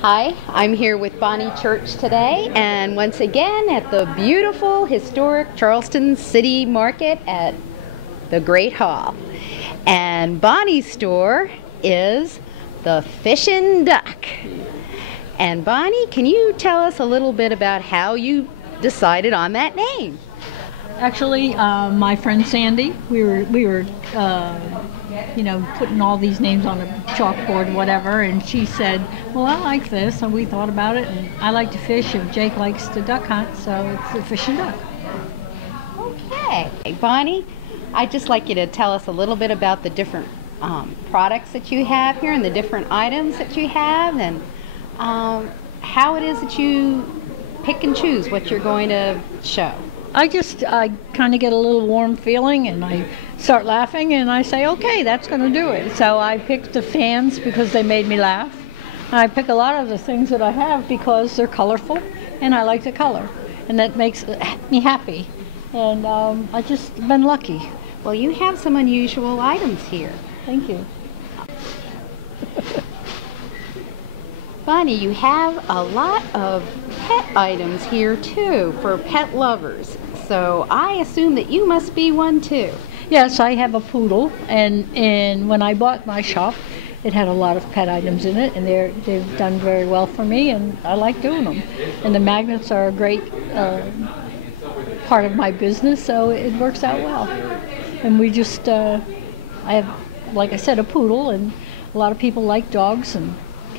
Hi, I'm here with Bonnie Church today, and once again at the beautiful, historic Charleston City Market at the Great Hall. And Bonnie's store is the Fishin' Duck. And Bonnie, can you tell us a little bit about how you decided on that name? Actually, my friend Sandy, we were putting all these names on a chalkboard, whatever, and she said, well, I like this, and we thought about it, and I like to fish, and Jake likes to duck hunt, so it's the Fishin' Duck. Okay. Bonnie, I'd just like you to tell us a little bit about the different products that you have here and the different items that you have, and how it is that you pick and choose what you're going to show. I kind of get a little warm feeling, and I start laughing, and I say, okay, that's going to do it. So I picked the fans because they made me laugh. And I pick a lot of the things that I have because they're colorful, and I like the color, and that makes me happy. And I've just been lucky. Well, you have some unusual items here. Thank you. Bonnie, you have a lot of pet items here too for pet lovers. So I assume that you must be one too. Yes, I have a poodle, and when I bought my shop, it had a lot of pet items in it, and they've done very well for me, and I like doing them. And the magnets are a great part of my business, so it works out well. And we just, I have, like I said, a poodle, and a lot of people like dogs, and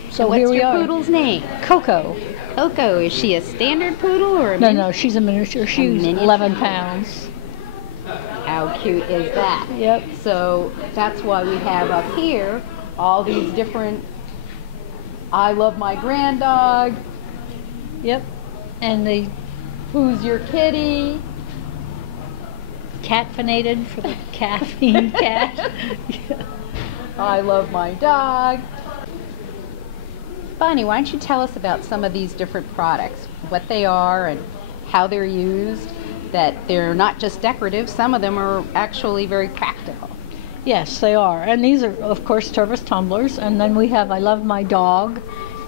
so here we are. What's your poodle's name? Coco. Coco, is she a standard poodle or a No, she's a miniature. She's 11 pounds. How cute is that? Yep. So that's why we have up here all these different I love my grand dog. Yep. And the Who's your kitty? Catfinated for the caffeine cat. Yeah. I love my dog. Bonnie, why don't you tell us about some of these different products, what they are and how they're used, that they're not just decorative, some of them are actually very practical. Yes, they are. And these are, of course, service tumblers. And then we have I love my dog,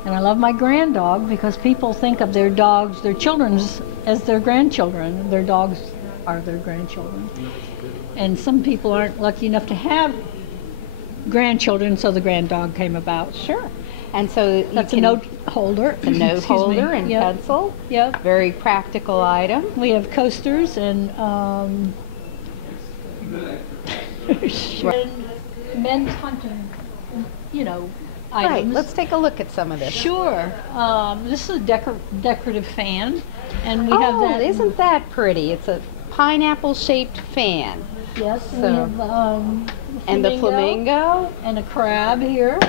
and I love my grand dog, because people think of their dogs, their children, as their grandchildren. Their dogs are their grandchildren. And some people aren't lucky enough to have grandchildren, so the grand dog came about. Sure. And so that's a note holder. A note holder and pencil. Yep. Very practical item. We have coasters and men's hunting, items. Right. Let's take a look at some of this. Sure. This is a decorative fan, and we have that. Isn't that pretty? It's a pineapple-shaped fan. Yes. So, we have and the flamingo and a crab here.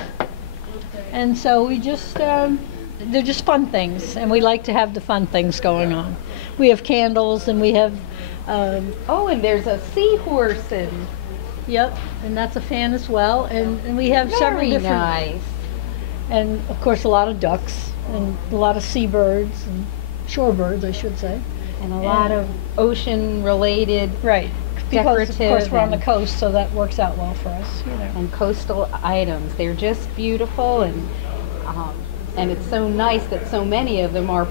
And so we just, they're just fun things, and we like to have the fun things going on. We have candles, and we have... and there's a seahorse. Yep, and that's a fan as well, and we have several different... Very nice. And, of course, a lot of ducks, and a lot of seabirds, and shorebirds, I should say. And a lot of ocean-related... Right. Because, of course, we're on the and coast, so that works out well for us, And coastal items. They're just beautiful, and it's so nice that so many of them are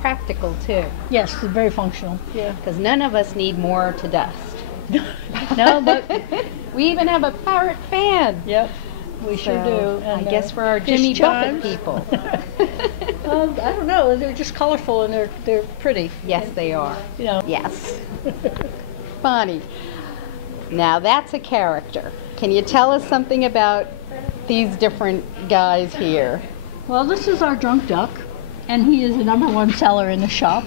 practical, too. Yes, they're very functional. Yeah. Because none of us need more to dust. No, but... We even have a parrot fan. Yep, we sure do. And I guess for our Jimmy Buffett people. I don't know, they're just colorful, and they're pretty. Yes, they are. Yes. Bonnie, now that's a character. Can you tell us something about these different guys here? Well, this is our drunk duck, and he is the #1 seller in the shop.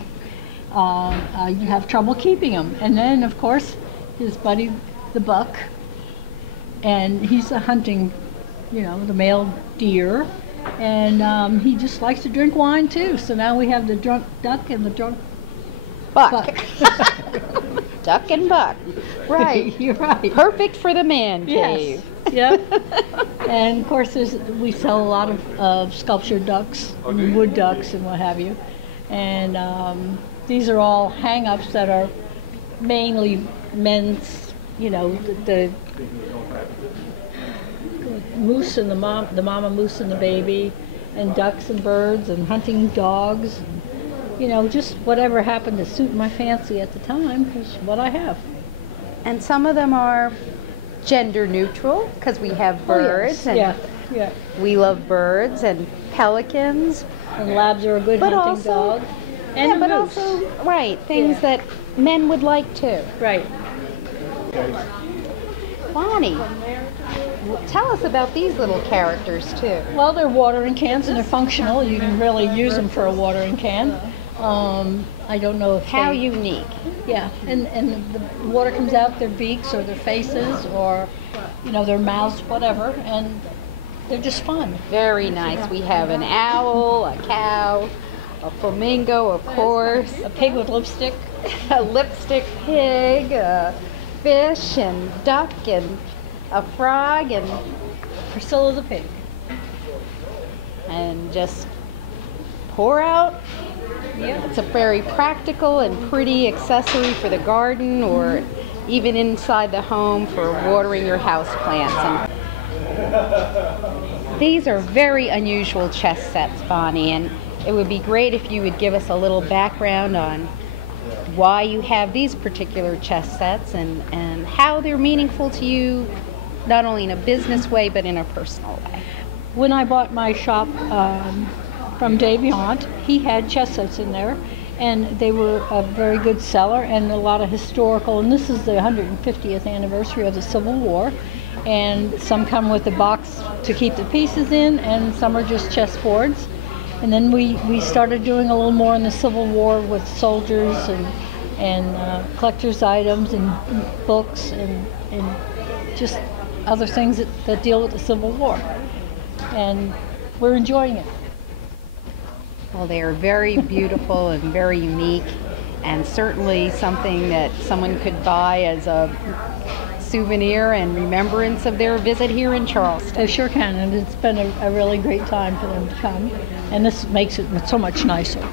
You have trouble keeping him. And then, of course, his buddy, the buck, and he's hunting, the male deer, and he just likes to drink wine too. So now we have the drunk duck and the drunk buck. Duck and buck. Right. You're right. Perfect for the man cave. Yes. Yep. And of course, we sell a lot of sculptured ducks, and wood ducks, and what have you. And these are all hang-ups that are mainly men's. The moose and the mama moose and the baby, and ducks and birds and hunting dogs. And, you know, just whatever happened to suit my fancy at the time is what I have. And some of them are gender neutral because we have birds, Oh, yes. and yeah. we love birds and pelicans. And labs are a good But hunting also- dog. And yeah, a but moose. also, right, things Yeah. that men would like too. Right. Bonnie, tell us about these little characters too. Well, they're watering cans and they're functional. You can really use them for a watering can. I don't know if How they, unique. Yeah, and the water comes out their beaks or their faces or, you know, their mouths, whatever, and they're just fun. Very nice. We have an owl, a cow, a flamingo, of course, A pig with lipstick. a lipstick pig, a fish and duck and a frog Priscilla the pig. and just pour out. Yeah. It's a very practical and pretty accessory for the garden or even inside the home for watering your house plants. And these are very unusual chess sets, Bonnie, and it would be great if you would give us a little background on why you have these particular chess sets and how they're meaningful to you, not only in a business way but in a personal way. When I bought my shop from Dave Yount, he had chess sets in there, and they were a very good seller and a lot of historical. And this is the 150th anniversary of the Civil War, and some come with a box to keep the pieces in, and some are just chess boards. And then we started doing a little more in the Civil War with soldiers and collector's items and books and just other things that deal with the Civil War. And we're enjoying it. Well, they are very beautiful and very unique, and certainly something that someone could buy as a souvenir and remembrance of their visit here in Charleston. They sure can, and it's been a really great time for them to come. And this makes it so much nicer.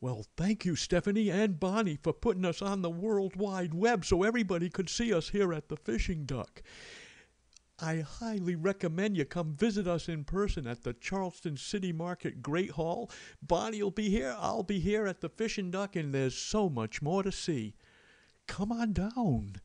Well, thank you, Stephanie and Bonnie, for putting us on the World Wide Web so everybody could see us here at the Fishing Duck. I highly recommend you come visit us in person at the Charleston City Market Great Hall. Bonnie will be here, I'll be here at the Fishing Duck, and there's so much more to see. Come on down.